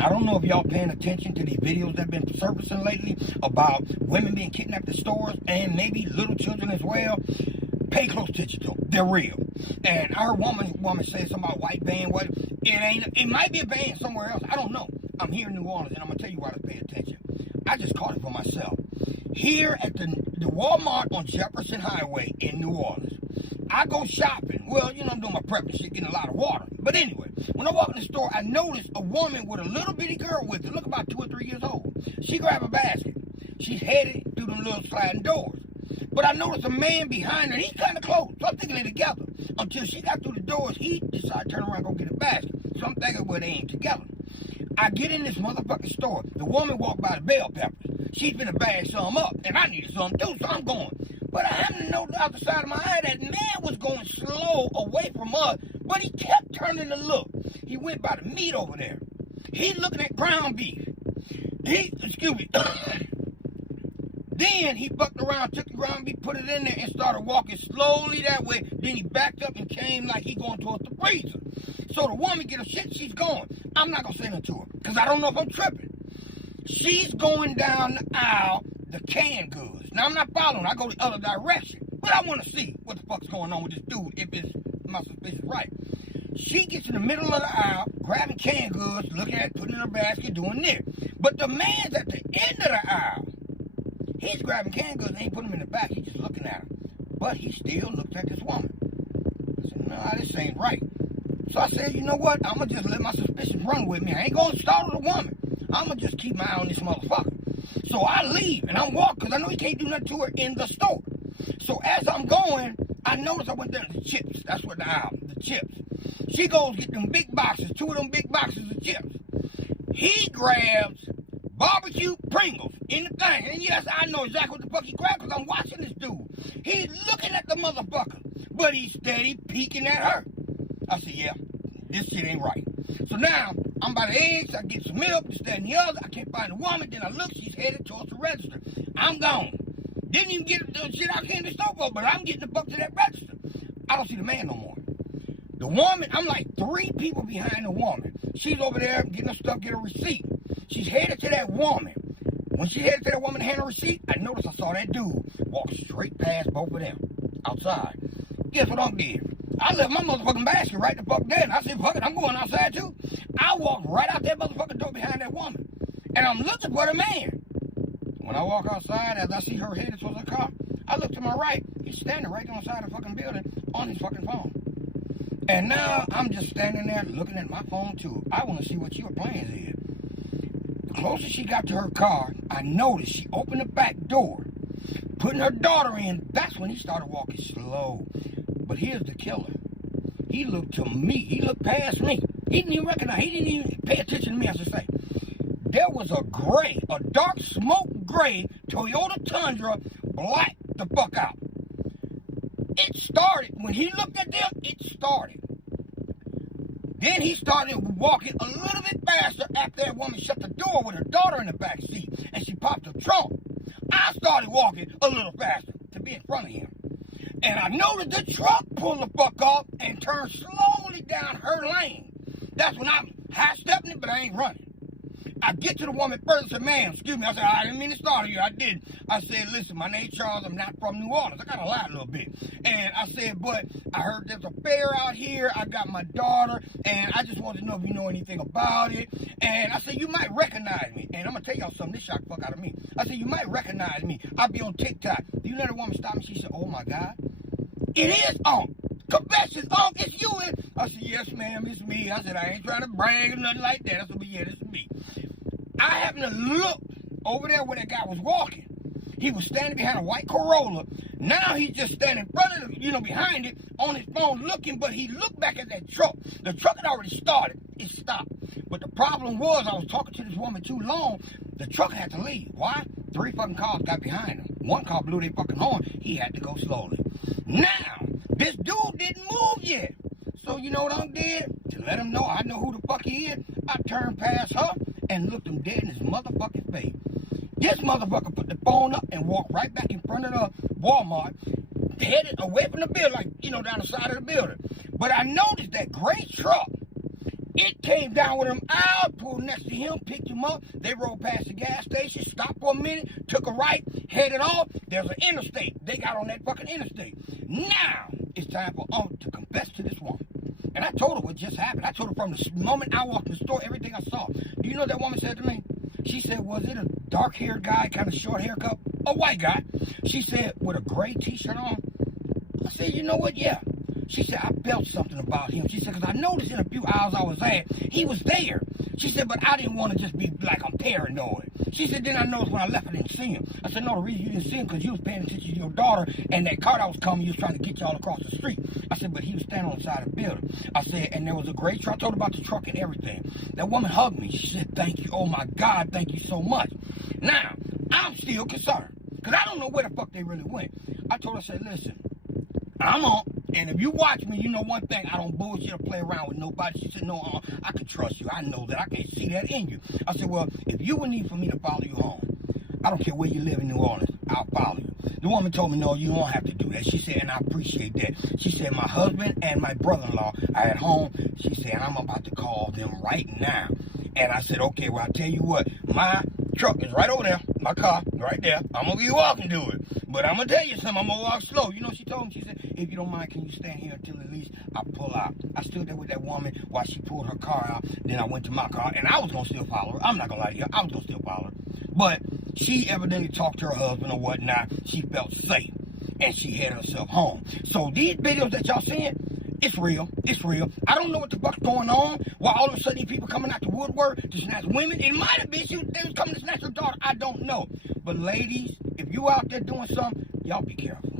And I don't know if y'all paying attention to these videos that have been surfacing lately about women being kidnapped at stores and maybe little children as well. Pay close attention to them. They're real. And I heard woman say something about white van. What? It might be a van somewhere else. I don't know. I'm here in New Orleans, and I'm going to tell you why to pay attention. I just caught it for myself. Here at the Walmart on Jefferson Highway in New Orleans, I go shopping. Well, you know, I'm doing my prep and shit, getting a lot of water. But anyway, when I walk in the store, I noticed a woman with a little bitty girl with her, look about 2 or 3 years old. She grabbed a basket. She's headed through them little sliding doors. But I noticed a man behind her, and he's kind of close. So I'm thinking they're together. Until she got through the doors, he decided to turn around and go get a basket. So I'm thinking, well, they ain't together. I get in this motherfucking store. The woman walked by the bell peppers. She's finna bag some up, and I needed some too, so I'm going. But I happened to notice out the side of my eye that man was going slow away from us, but he kept turning to look. He went by the meat over there. He's looking at ground beef. Excuse me. Then he bucked around, took the ground beef, put it in there, and started walking slowly that way. Then he backed up and came like he going towards the freezer. So the woman get her shit, she's going. I'm not going to say nothing to her, because I don't know if I'm tripping. She's going down the aisle, the canned goods. Now, I'm not following. I go the other direction. But I want to see what the fuck's going on with this dude, if my suspicion right. She gets in the middle of the aisle, grabbing canned goods, looking at it, putting it in her basket, doing this. But the man's at the end of the aisle. He's grabbing canned goods and ain't putting them in the back. He's just looking at her. But he still looks at this woman. I said, nah, this ain't right. So I said, you know what? I'm going to just let my suspicions run with me. I ain't going to startle the woman. I'm going to just keep my eye on this motherfucker. So I leave, and I'm walking, because I know he can't do nothing to her in the store. So as I'm going, I notice I went down to the chips. That's what the aisle, the chips. She goes get them big boxes, 2 of them big boxes of chips. He grabs barbecue Pringles in the thing. And yes, I know exactly what the fuck he grabbed, because I'm watching this dude. He's looking at the motherfucker, but he's steady peeking at her. I said, yeah, this shit ain't right. So now, I'm by the eggs, I get some milk, this, that, and the other. I can't find the woman. Then I look, she's headed towards the register. I'm gone. Didn't even get the shit out in the store for, but I'm getting the fuck to that register. I don't see the man no more. The woman, I'm like 3 people behind the woman. She's over there getting her stuff, get a receipt. She's headed to that woman. When she headed to that woman to hand her receipt, I noticed I saw that dude walk straight past both of them outside. Guess what I did? I left my motherfucking basket right the fuck there. And I said, fuck it, I'm going outside too. I walked right out that motherfucking door behind that woman. And I'm looking for the man. When I walk outside, as I see her headed towards the car, I look to my right. He's standing right on the side of the fucking building on his fucking phone. And now I'm just standing there looking at my phone too. I want to see what your plans is. The closer she got to her car, I noticed she opened the back door, putting her daughter in. That's when he started walking slow. But here's the killer. He looked to me. He looked past me. He didn't even recognize. He didn't even pay attention to me, I should say. There was a gray, a dark smoke gray Toyota Tundra, blacked the fuck out. It started, when he looked at them, it started. Then he started walking a little bit faster after that woman shut the door with her daughter in the back seat and she popped the trunk. I started walking a little faster to be in front of him. And I noticed the truck pulled the fuck off and turned slowly down her lane. That's when I'm high-stepping it, but I ain't running. I get to the woman first and said, ma'am, excuse me. I said, I didn't mean to start you. I didn't. I said, listen, my name's Charles. I'm not from New Orleans. I got to lie a little bit. And I said, but I heard there's a fair out here. I got my daughter, and I just wanted to know if you know anything about it. And I said, you might recognize me. And I'm going to tell y'all something. This shocked the fuck out of me. I said, you might recognize me. I'll be on TikTok. Do you let a woman stop me? She said, oh, my God. It is Unc. Confessions, Unc, it's you. I said, yes, ma'am, it's me. I said, I ain't trying to brag or nothing like that. I said, but yeah, this is me. I happened to look over there where that guy was walking. He was standing behind a white Corolla. Now he's just standing in front of it, behind it, on his phone looking, but he looked back at that truck. The truck had already started. It stopped. But the problem was, I was talking to this woman too long, the truck had to leave. Why? 3 fucking cars got behind him. 1 car blew their fucking horn. He had to go slowly. Now, this dude didn't move yet. So you know what I did? To let him know I know who the fuck he is, I turned past her and looked him dead in his motherfucking face. This motherfucker put the phone up and walked right back in front of the Walmart, headed away from the building, like, down the side of the building. But I noticed that gray truck It came down with him out, pulled next to him, picked him up. They rode past the gas station, stopped for a minute, took a right, headed off. There's an interstate. They got on that fucking interstate. Now it's time for to confess to this woman. And I told her what just happened. I told her from the moment I walked in the store, everything I saw. Do you know what that woman said to me? She said, was it a dark-haired guy, kind of short haircut? A white guy. She said, with a gray t-shirt on? I said, you know what? Yeah. She said, I felt something about him. She said, because I noticed in a few hours I was at, he was there. She said, but I didn't want to just be like I'm paranoid. She said, then I noticed when I left, I didn't see him. I said, no, the reason you didn't see him because you was paying attention to your daughter, and that car that was coming, you was trying to get y'all across the street. I said, but he was standing on the side of the building. I said, and there was a gray truck. I told her about the truck and everything. That woman hugged me. She said, thank you. Oh, my God, thank you so much. Now, I'm still concerned because I don't know where the fuck they really went. I told her, I said, listen, I'm on. And if you watch me, you know one thing, I don't bullshit or play around with nobody. She said, no, I can trust you. I know that. I can see that in you. I said, well, if you would need for me to follow you home, I don't care where you live in New Orleans, I'll follow you. The woman told me, no, you don't have to do that. She said, and I appreciate that. She said, my husband and my brother-in-law are at home. She said, I'm about to call them right now. And I said, okay, well, I'll tell you what, my truck is right over there, my car, right there. I'm going to be walking to it. But I'm going to tell you something, I'm going to walk slow. You know what she told me? She said, if you don't mind, can you stand here until at least I pull out? I stood there with that woman while she pulled her car out. Then I went to my car, and I was going to still follow her. I'm not going to lie to you. I was going to still follow her. But she evidently talked to her husband or whatnot. She felt safe, and she headed herself home. So these videos that y'all seeing, it's real. It's real. I don't know what the fuck's going on. Why all of a sudden these people coming out the woodwork to snatch women. It might have been they was coming to snatch her daughter. I don't know. But ladies, if you out there doing something, y'all be careful.